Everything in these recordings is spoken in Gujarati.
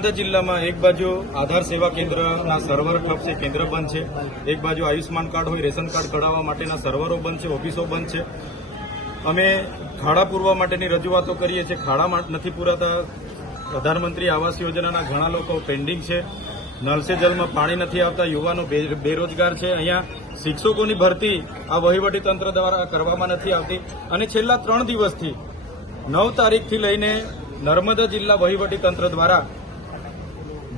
નર્મદા જિલ્લામાં એક બાજુ આધાર સેવા કેન્દ્રના સર્વર ક્લબ છે કેન્દ્ર બંધ છે એક બાજુ આયુષ્યમાન કાર્ડ હોય રેશન કાર્ડ કઢાવવા માટેના સર્વરો બંધ છે ઓફિસો બંધ છે અમે ખાડા પૂરવા માટેની રજૂઆતો કરીએ છીએ ખાડા નથી પૂરાતા પ્રધાનમંત્રી આવાસ યોજનાના ઘણા લોકો પેન્ડિંગ છે નલસે જલમાં પાણી નથી આવતા યુવાનો બેરોજગાર છે અહીંયા શિક્ષકોની ભરતી આ વહીવટી તંત્ર દ્વારા કરવામાં નથી આવતી અને છેલ્લા ત્રણ દિવસથી નવ તારીખથી લઈને નર્મદા જિલ્લા વહીવટી તંત્ર દ્વારા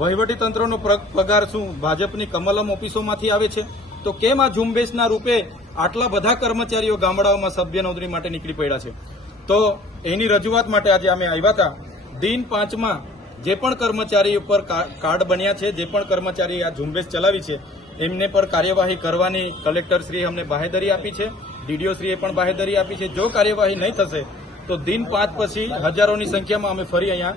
વહીવટીતંત્રનો પગાર શું ભાજપની કમલમ ઓફિસોમાંથી આવે છે તો કેમ આ ઝુંબેશના રૂપે આટલા બધા કર્મચારીઓ ગામડાઓમાં સભ્ય નોંધણી માટે નીકળી પડ્યા છે તો એની રજૂઆત માટે આજે અમે આવ્યા હતા દિન પાંચમાં જે પણ કર્મચારી ઉપર કાર્ડ બન્યા છે જે પણ કર્મચારી આ ઝુંબેશ ચલાવી છે એમને પર કાર્યવાહી કરવાની કલેક્ટરશ્રીએ અમને બાહેધરી આપી છે ડીડીઓશ્રીએ પણ બાહેધરી આપી છે જો કાર્યવાહી નહીં થશે તો દિન પાંચ પછી હજારોની સંખ્યામાં અમે ફરી અહીંયા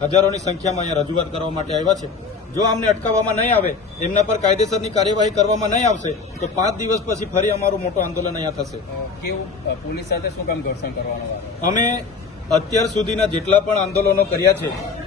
હજારોની સંખ્યામાં અહીંયા રજૂઆત કરવા માટે આવ્યા છે જો આમને અટકાવવામાં નહીં આવે એમના પર કાયદેસરની કાર્યવાહી કરવામાં નહીં આવશે તો પાંચ દિવસ પછી ફરી અમારું મોટું આંદોલન અહીંયા થશે કેવું પોલીસ સાથે શું કામ ઘર્ષણ કરવાનું અમે અત્યાર સુધીના જેટલા પણ આંદોલનો કર્યા છે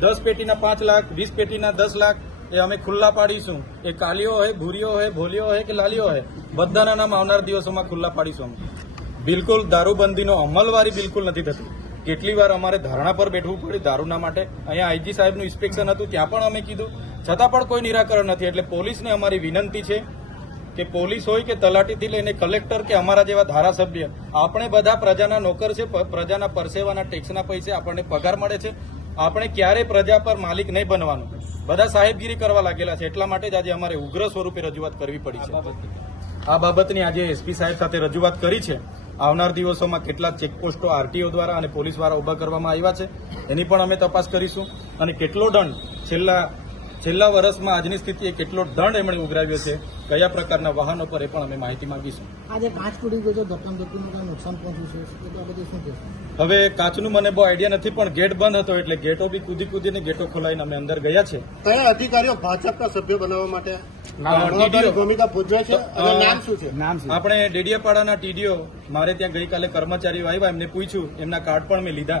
દસ પેટીના પાંચ લાખ વીસ પેટીના દસ લાખ એ અમે ખુલ્લા પાડીશું એ કાલીઓ હોય ભૂરીઓ હોય ભોલિયો હોય કે લાલીઓ હોય બધાના નામ આવનાર દિવસોમાં ખુલ્લા પાડીશું બિલકુલ દારૂબંધીનો અમલવારી બિલકુલ નથી થતી કેટલી વાર અમારે ધારણા પર બેઠવું પડ્યું દારૂના માટે અહીંયા આઈજી સાહેબનું ઇન્સ્પેક્શન હતું ત્યાં પણ અમે કીધું છતાં પણ કોઈ નિરાકરણ નથી એટલે પોલીસને અમારી વિનંતી છે કે પોલીસ હોય કે તલાટીથી લઈને કલેક્ટર કે અમારા જેવા ધારાસભ્ય આપણે બધા પ્રજાના નોકર છે પ્રજાના પરસેવાના ટેક્સના પૈસે આપણને પગાર મળે છે આપણે ક્યારે પ્રજા પર માલિક નહીં બનવાનું બધા સાહેબગીરી કરવા લાગેલા છે એટલા માટે જ આજે અમારે ઉગ્ર સ્વરૂપે રજૂઆત કરવી પડી છે આ બાબતની આજે એસપી સાહેબ સાથે રજૂઆત કરી છે આવનાર દિવસોમાં કેટલા ચેકપોસ્ટો આરટીઓ દ્વારા અને પોલીસ દ્વારા ઉભા કરવામાં આવ્યા છે એની પણ અમે તપાસ કરીશું અને કેટલો દંડ છેલ્લા છેલ્લા વર્ષમાં આજની સ્થિતિએ કેટલો દંડ એમણે ઉઘરાવ્યો છે કયા પ્રકારના વાહનો પર એ પણ અમે માહિતી માંગીશું આજે કાચ પડી ગયો નુકસાન પહોંચ્યું છે હવે કાચનું મને બહુ આઈડિયા નથી પણ ગેટ બંધ હતો એટલે ગેટો બી કુદી કૂદીને ગેટો ખોલાઈને અમે અંદર ગયા છે કયા અધિકારીઓ ભાજપના સભ્ય બનાવવા માટે આપણે ડેડિયાપાડાના ટીડીઓ મારે ત્યાં ગઈકાલે કર્મચારીઓ આવ્યા એમને પૂછ્યું એમના કાર્ડ પણ મેં લીધા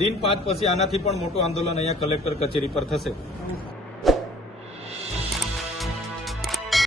દિન પાંચ પછી આનાથી પણ મોટું આંદોલન અહીંયા કલેક્ટર કચેરી પર થશે